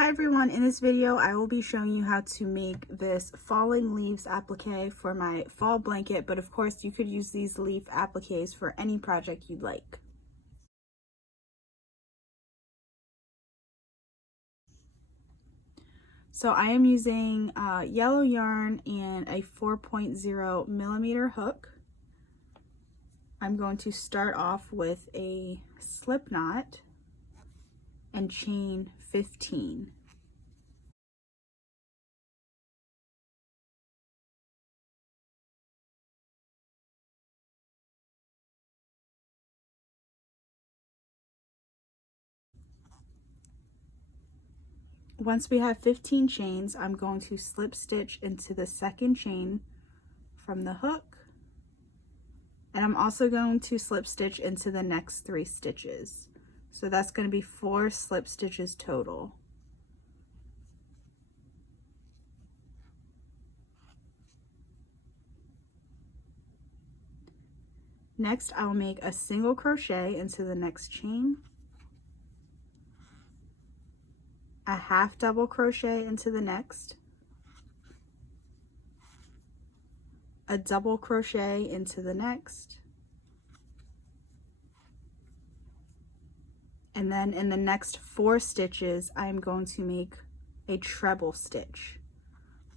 Hi everyone, in this video I will be showing you how to make this falling leaves applique for my fall blanket, but of course you could use these leaf appliques for any project you'd like. So I am using yellow yarn and a 4.0 millimeter hook. I'm going to start off with a slip knot and chain 15. Once we have 15 chains, I'm going to slip stitch into the second chain from the hook, and I'm also going to slip stitch into the next 3 stitches. So that's going to be 4 slip stitches total. Next, I'll make a single crochet into the next chain, a half double crochet into the next, a double crochet into the next, and then in the next 4 stitches I'm going to make a treble stitch,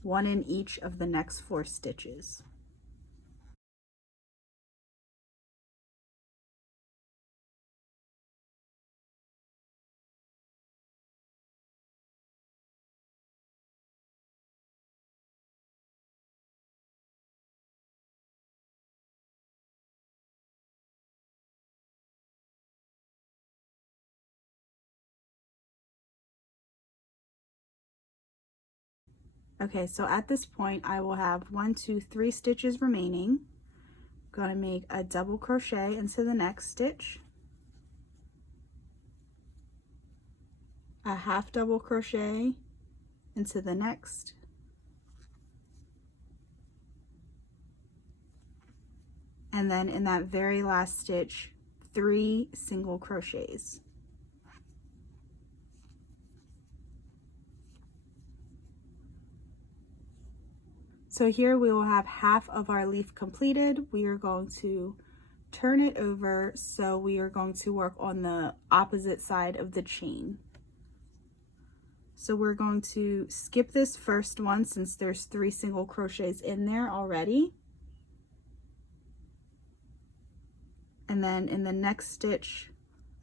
1 in each of the next 4 stitches. Okay, so at this point I will have 1, 2, 3 stitches remaining. I'm going to make a double crochet into the next stitch, a half double crochet into the next, and then in that very last stitch 3 single crochets. So here we will have half of our leaf completed. We are going to turn it over, so we are going to work on the opposite side of the chain. So we're going to skip this first one since there's 3 single crochets in there already. And then in the next stitch,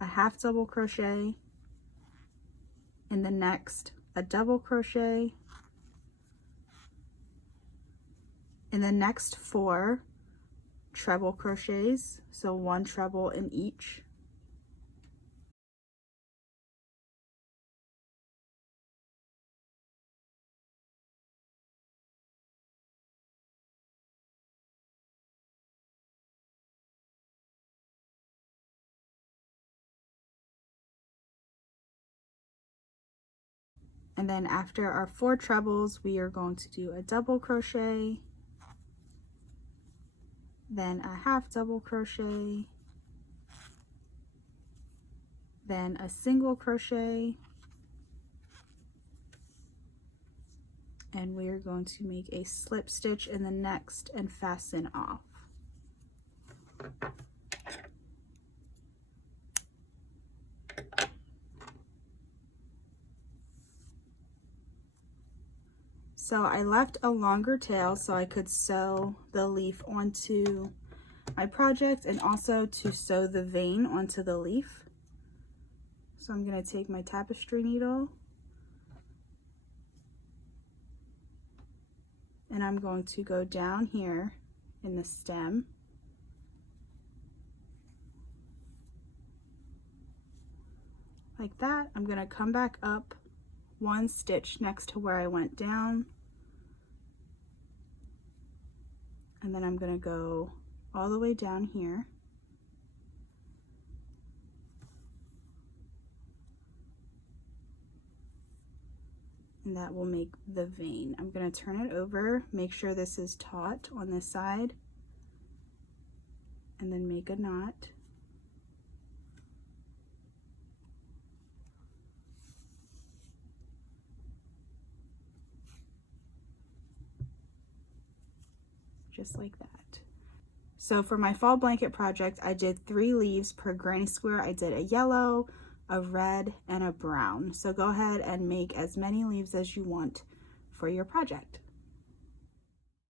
a half double crochet, in the next, a double crochet, in the next 4 treble crochets, so 1 treble in each, and then after our 4 trebles we are going to do a double crochet, then a half double crochet, then a single crochet, and we are going to make a slip stitch in the next and fasten off. So I left a longer tail so I could sew the leaf onto my project and also to sew the vein onto the leaf. So I'm going to take my tapestry needle and I'm going to go down here in the stem like that. I'm going to come back up 1 stitch next to where I went down, and then I'm going to go all the way down here, and that will make the vein. I'm going to turn it over, make sure this is taut on this side, and then make a knot. just like that. So for my fall blanket project, I did 3 leaves per granny square. I did a yellow, a red, and a brown. So go ahead and make as many leaves as you want for your project.